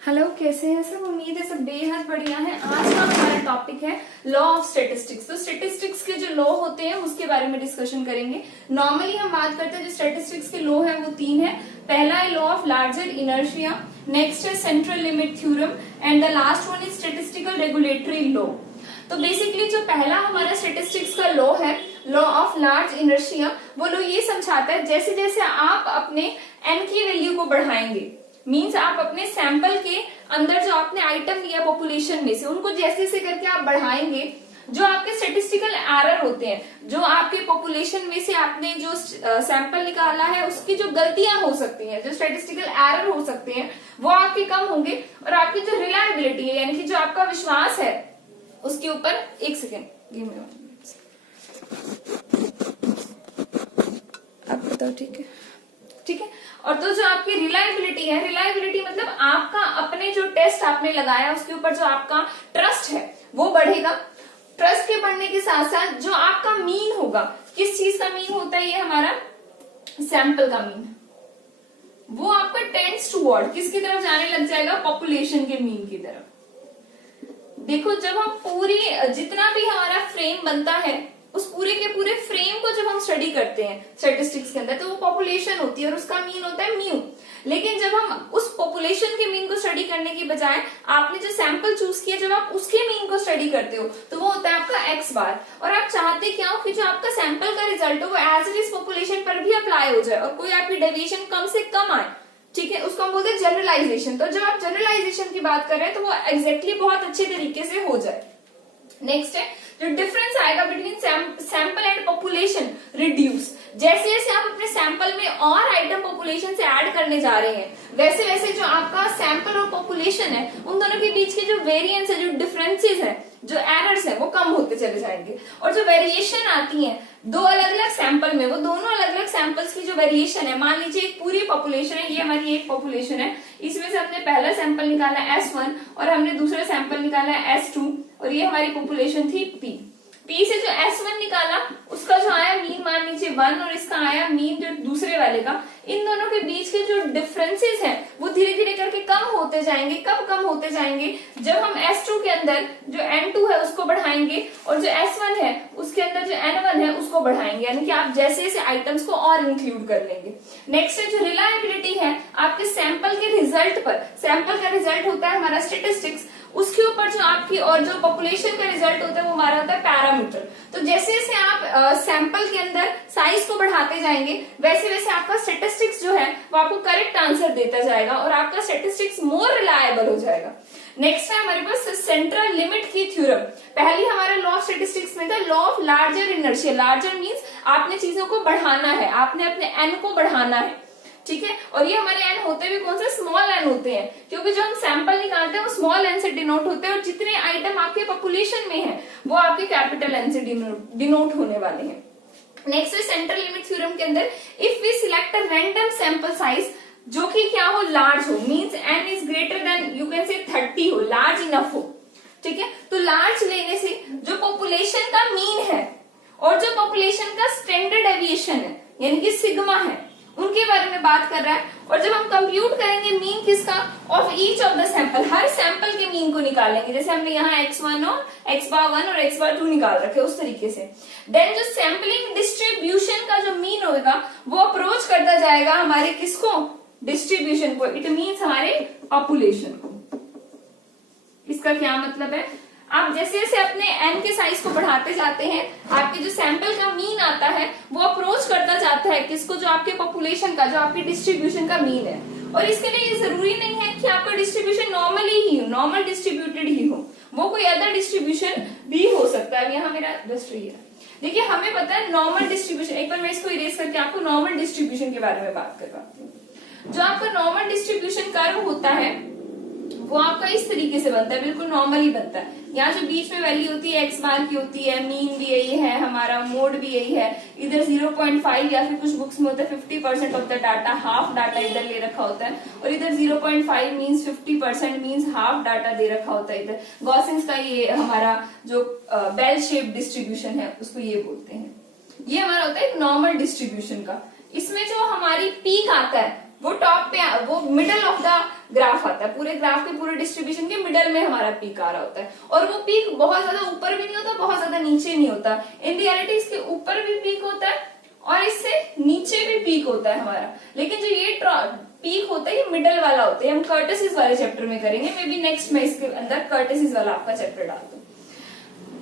Hello, कैसे हैं सब। उम्मीद है सब बेहद बढ़िया है। आज का हमारा टॉपिक है लॉ ऑफ स्टैटिस्टिक्स। तो स्टैटिस्टिक्स के जो लॉ होते हैं उसके बारे में डिस्कशन करेंगे। नॉर्मली हम बात करते हैं जो स्टैटिस्टिक्स के लॉ है वो तीन है। पहला है law of larger inertia, next है central limit theorem and the last one is statistical regulatory law. तो बेसिकली जो पहला हमारा स्टैटिस्टिक्स का लॉ है, लॉ ऑफ लार्ज इनर्शिया, वो लॉ ये समझाता है जैसे जैसे आप अपने एन की वैल्यू को बढ़ाएंगे, मीन्स आप अपने सैंपल के अंदर जो आपने आइटम लिया पॉपुलेशन में से, उनको जैसे जैसे करके आप बढ़ाएंगे, जो आपके स्टेटिस्टिकल एरर होते हैं, जो आपके पॉपुलेशन में से आपने जो सैंपल निकाला है उसकी जो गलतियां हो सकती हैं, जो स्टेटिस्टिकल एरर हो सकते हैं, वो आपके कम होंगे और आपकी जो रिलायबिलिटी है यानी कि जो आपका विश्वास है उसके ऊपर, एक सेकेंड आप बताओ, ठीक है ठीक है। और तो जो आपकी रिलायबिलिटी है, रिलायबिलिटी मतलब आपका अपने जो टेस्ट आपने लगाया उसके ऊपर जो आपका ट्रस्ट है वो बढ़ेगा। ट्रस्ट के बढ़ने के साथ साथ जो आपका मीन होगा, किस चीज का मीन होता है, ये हमारा सैंपल का मीन, वो आपका टेंड्स टुवर्ड किसकी तरफ जाने लग जाएगा, पॉपुलेशन के मीन की तरफ। देखो, जब हम पूरी जितना भी हमारा फ्रेम बनता है उस पूरे के पूरे फ्रेम को जब हम स्टडी करते हैं स्टैटिस्टिक्स के अंदर, तो वो पॉपुलेशन होती है और उसका मीन होता है म्यू। लेकिन जब हम उस पॉपुलेशन के मीन को स्टडी करने की बजाय आपने जो सैंपल चूज किया, जब आप उसके मीन को स्टडी करते हो तो वो होता है आपका एक्स बार। और आप चाहते क्या हो कि जो आपका सैंपल का रिजल्ट हो वो एज इट इज पॉपुलेशन पर भी अप्लाई हो जाए और कोई आपकी डेविएशन कम से कम आए, ठीक है। उसको हम बोलते हैं जनरलाइजेशन। तो जब आप जनरलाइजेशन की बात कर रहे हैं तो वो एग्जैक्टली बहुत अच्छे तरीके से हो जाए। नेक्स्ट है जो डिफरेंस आएगा between sample and population reduce. जैसे जैसे आप अपने सैंपल में और आइटम पॉपुलेशन से ऐड करने जा रहे हैं, वैसे वैसे जो आपका सैंपल और पॉपुलेशन है उन दोनों के बीच के जो वेरिएंस है, जो डिफरेंसेस है, जो एरर्स है, वो कम होते चले जाएंगे। और जो वेरिएशन आती है दो अलग अलग सैंपल में, वो दोनों अलग अलग सैंपल्स की जो वेरिएशन है, मान लीजिए एक पूरी पॉपुलेशन है, ये हमारी एक पॉपुलेशन है, इसमें से हमने पहला सैंपल निकाला S1 और हमने दूसरा सैंपल निकाला S2 और ये हमारी पॉपुलेशन थी P से जो S1 निकाला उसका जो आया मीन मान लीजिए 1 और इसका आया मीन जो दूसरे वाले का, इन दोनों के बीच के जो डिफरेंसेस हैं वो धीरे धीरे करके कम होते जाएंगे। कब कम होते जाएंगे, जब हम S2 के अंदर जो N2 है उसको बढ़ाएंगे और जो S1 है उसके अंदर जो N1 है उसको बढ़ाएंगे, यानी कि आप जैसे जैसे आइटम्स को और इंक्लूड कर लेंगे। नेक्स्ट है जो रिलायबिलिटी है आपके सैंपल के रिजल्ट पर। सैंपल का रिजल्ट होता है हमारा स्टेटिस्टिक्स, उसके ऊपर जो आपकी और जो पॉपुलेशन का रिजल्ट होता है वो हमारा होता है पैरामीटर। तो जैसे जैसे आप सैंपल के अंदर साइज को बढ़ाते जाएंगे वैसे वैसे आपका स्टैटिस्टिक्स जो है वो आपको करेक्ट आंसर देता जाएगा और आपका स्टैटिस्टिक्स मोर रिलायबल हो जाएगा। नेक्स्ट है हमारे पास सेंट्रल लिमिट की थ्योरम। पहली हमारा लॉ ऑफ स्टैटिस्टिक्स में था law of larger inertia. Larger means आपने चीजों को बढ़ाना है, आपने अपने एन को बढ़ाना है, ठीक है। और ये हमारे एन होते भी कौन से, स्मॉल एन होते हैं, क्योंकि जो हम सैंपल निकालते हैं वो स्मॉल एन से डिनोट होते हैं और जितने आइटम आपके पॉपुलेशन में है वो आपके कैपिटल एन से डिनोट होने वाले हैं। नेक्स्ट है सेंट्रल लिमिट थ्योरम के अंदर if we select a random sample size जो कि क्या हो, लार्ज हो, means N is greater than you can say 30 हो, लार्ज इनफ हो, ठीक है। तो लार्ज लेने से जो पॉपुलेशन का मीन है और जो पॉपुलेशन का स्टैंडर्ड डेविएशन है यानी कि सिग्मा है, उनके बारे में बात कर रहा है। और जब हम कंप्यूट करेंगे मीन किसका, of each of the sample, her sample के मीन को निकालेंगे, जैसे हमने यहाँ x1 और x1 और x2 निकाल रखे उस तरीके से। देन जो सैंपलिंग डिस्ट्रीब्यूशन का जो मीन होगा वो अप्रोच करता जाएगा हमारे किसको, डिस्ट्रीब्यूशन को, इट मीन्स हमारे पॉपुलेशन को। इसका क्या मतलब है, आप जैसे जैसे अपने एन के साइज को बढ़ाते जाते हैं आपके जो सैंपल का मीन आता है वो अप्रोच करता जाता है किसको, जो आपके पॉपुलेशन का, जो आपके डिस्ट्रीब्यूशन का मीन है। और इसके लिए ये जरूरी नहीं है कि आपका डिस्ट्रीब्यूशन नॉर्मली ही हो, नॉर्मल डिस्ट्रीब्यूटेड ही हो, वो कोई अदर डिस्ट्रीब्यूशन भी हो सकता है। यहाँ मेरा जस्ट रही है, देखिए हमें पता है नॉर्मल डिस्ट्रीब्यूशन, एक बार मैं इसको इरेज करके आपको नॉर्मल डिस्ट्रीब्यूशन के बारे में बात करवाती हूँ। जो आपका नॉर्मल डिस्ट्रीब्यूशन कर्व होता है वो आपका इस तरीके से बनता है, बिल्कुल नॉर्मली बनता है। यहाँ जो बीच में वैल्यू होती है एक्स बार की होती है, मीन भी यही है, हमारा मोड भी यही है। इधर 0.5 या फिर कुछ बुक्स में होता है 50% of the data, half data इधर ले रखा होता है और इधर 0.5 मीन्स 50% मीन्स हाफ डाटा दे रखा होता है। इधर गॉसिन्स का ये हमारा जो बेल शेप डिस्ट्रीब्यूशन है उसको ये बोलते हैं। ये हमारा होता है नॉर्मल डिस्ट्रीब्यूशन का। इसमें जो हमारी पीक आता है वो टॉप पे, वो मिडल ऑफ द ग्राफ आता है, पूरे ग्राफ के पूरे डिस्ट्रीब्यूशन के मिडल में हमारा पीक आ रहा होता है। और वो पीक बहुत ज्यादा ऊपर भी नहीं होता, बहुत ज्यादा नीचे नहीं होता। इन रियलिटी इसके ऊपर भी पीक होता है और इससे नीचे भी पीक होता है हमारा। लेकिन जो ये पीक होता है ये मिडल वाला होता है। हम कर्टेसिस वाले चैप्टर में करेंगे, मे बी नेक्स्ट में इसके अंदर कर्टेसिस वाला आपका चैप्टर डाल दूं।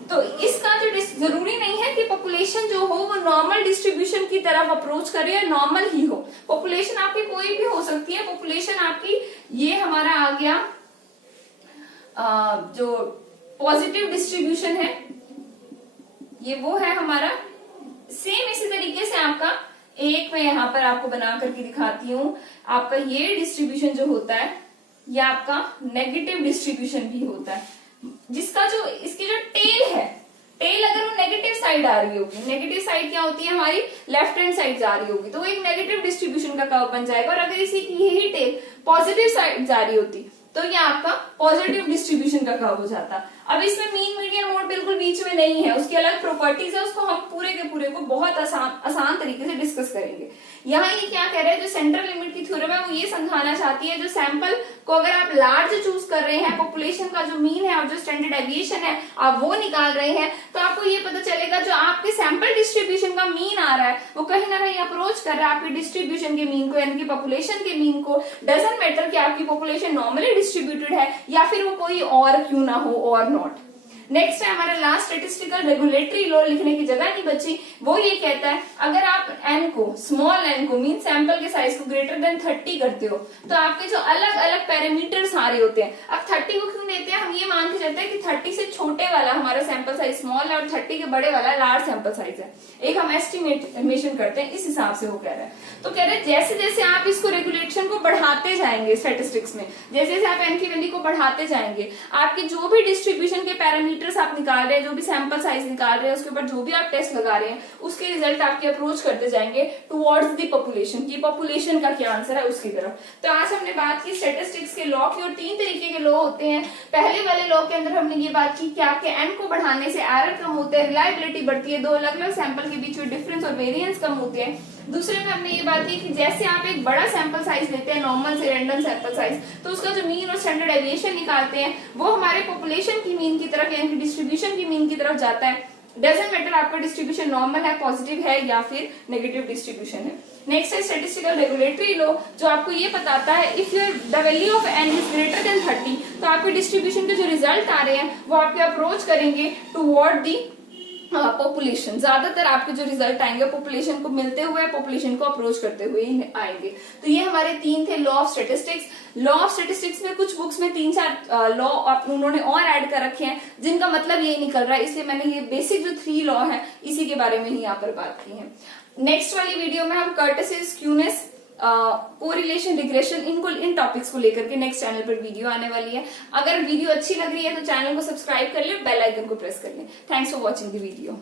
तो इसका जो जरूरी नहीं है कि पॉपुलेशन जो हो वो नॉर्मल डिस्ट्रीब्यूशन की तरफ अप्रोच करे या नॉर्मल ही हो। पॉपुलेशन आपकी कोई भी हो सकती है। पॉपुलेशन आपकी ये हमारा आ गया जो पॉजिटिव डिस्ट्रीब्यूशन है, ये वो है हमारा। सेम इसी तरीके से आपका एक मैं यहां पर आपको बना करके दिखाती हूं। आपका ये डिस्ट्रीब्यूशन जो होता है ये आपका नेगेटिव डिस्ट्रीब्यूशन भी होता है, जिसका जो इसकी जो टेल है, टेल अगर वो नेगेटिव साइड आ रही होगी, नेगेटिव साइड क्या होती है हमारी, लेफ्ट हैंड साइड जा रही होगी, तो वो एक नेगेटिव डिस्ट्रीब्यूशन का कर्व बन जाएगा। और अगर इसी की यही टेल पॉजिटिव साइड जा रही होती तो ये आपका पॉजिटिव डिस्ट्रीब्यूशन का कर्व हो जाता। अब इसमें मीन मीडियन मोड बिल्कुल बीच में नहीं है, उसकी अलग प्रॉपर्टीज है, उसको हम पूरे के पूरे को बहुत आसान तरीके से डिस्कस करेंगे। यहाँ ये क्या कह रहे हैं, जो सेंट्रल लिमिट की थ्योरम है वो ये समझाना चाहती है, जो सैंपल को अगर आप लार्ज चूज कर रहे हैं, पॉपुलेशन का जो मीन है और जो स्टैंडर्ड डेविएशन है आप वो निकाल रहे हैं, तो आपको ये पता चलेगा जो आपके सैंपल डिस्ट्रीब्यूशन का मीन आ रहा है वो कहीं ना कहीं अप्रोच कर रहा है आपके डिस्ट्रीब्यूशन के मीन को, यानी कि पॉपुलेशन के मीन को। डजंट मैटर कि आपकी पॉपुलेशन नॉर्मली डिस्ट्रीब्यूटेड है या फिर वो कोई और क्यों ना हो और नॉट। नेक्स्ट है हमारा लास्ट स्टेटिस्टिकल रेगुलेटरी लॉ, लिखने की जगह नहीं बची। वो ये कहता है अगर आप n को, स्मॉल n को, मीन सैंपल के साइज को ग्रेटर देन 30 करते हो तो आपके जो अलग अलग पैरामीटर्स आ रहे होते हैं। अब 30 को क्यों लेते हैं, हम ये मान के चलते हैं कि 30 से छोटे वाला हमारा सैंपल साइज स्मॉल है और 30 के बड़े वाला लार्ज सैंपल साइज है। एक हम एस्टिमेशन करते हैं, इस हिसाब से वो कह रहा है। तो कह रहे हैं जैसे जैसे आप इसको रेगुलेशन को बढ़ाते जाएंगे स्टैटिस्टिक्स में, जैसे जैसे आप n की वैल्यू को बढ़ाते जाएंगे, आपके जो भी डिस्ट्रीब्यूशन के पैरामीटर आप निकाल रहे हैं, जो भी सैंपल साइज निकाल रहे हैं, उसके ऊपर जो भी आप टेस्ट लगा रहे हैं, उसके रिजल्ट आपके अप्रोच करते जाएंगे टुवर्ड्स द पॉपुलेशन की, पॉपुलेशन का क्या आंसर है उसकी तरफ। तो आज हमने बात की स्टैटिस्टिक्स के लॉ की, और 3 तरीके के लॉ होते हैं। पहले वाले लॉ के अंदर हमने ये बात की क्या कि n को बढ़ाने से एरर कम होते हैं, रिलायबिलिटी बढ़ती है, 2 अलग अलग सैंपल के बीच में डिफरेंस और वेरिएंस कम होते हैं। दूसरे में हमने ये बात की कि जैसे आप एक बड़ा सैंपल साइज लेते हैं, नॉर्मल से रैंडम सैंपल साइज, तो उसका जो मीन और स्टैंडर्ड डेविएशन निकालते हैं वो हमारे पॉपुलेशन की मीन की तरफ यानी कि डिस्ट्रीब्यूशन की मीन की तरफ जाता है। डजंट मैटर आपका डिस्ट्रीब्यूशन नॉर्मल है, पॉजिटिव है या फिर नेगेटिव डिस्ट्रीब्यूशन है। नेक्स्ट है स्टैटिस्टिकल रेगुलेटरी लॉ, जो आपको ये बताता है if the value of n is greater then 30 तो आपके डिस्ट्रीब्यूशन के जो रिजल्ट आ रहे हैं वो आपके अप्रोच करेंगे टुवर्ड दी पॉपुलेशन। ज्यादातर आपके जो रिजल्ट आएंगे पॉपुलेशन को मिलते हुए, पॉपुलेशन को अप्रोच करते हुए ही आएंगे। तो ये हमारे 3 थे law of statistics. Law of statistics में कुछ बुक्स में 3-4 लॉ उन्होंने और ऐड कर रखे हैं जिनका मतलब यही निकल रहा है, इसलिए मैंने ये बेसिक जो 3 लॉ है इसी के बारे में ही यहाँ पर बात की है। नेक्स्ट वाली वीडियो में हम कर्टेसिस, स्क्यूनेस, कोरिलेशन, रिग्रेशन, इन टॉपिक्स को लेकर के नेक्स्ट चैनल पर वीडियो आने वाली है। अगर वीडियो अच्छी लग रही है तो चैनल को सब्सक्राइब कर ले, बेल आइकन को प्रेस कर ले। Thanks for watching the video.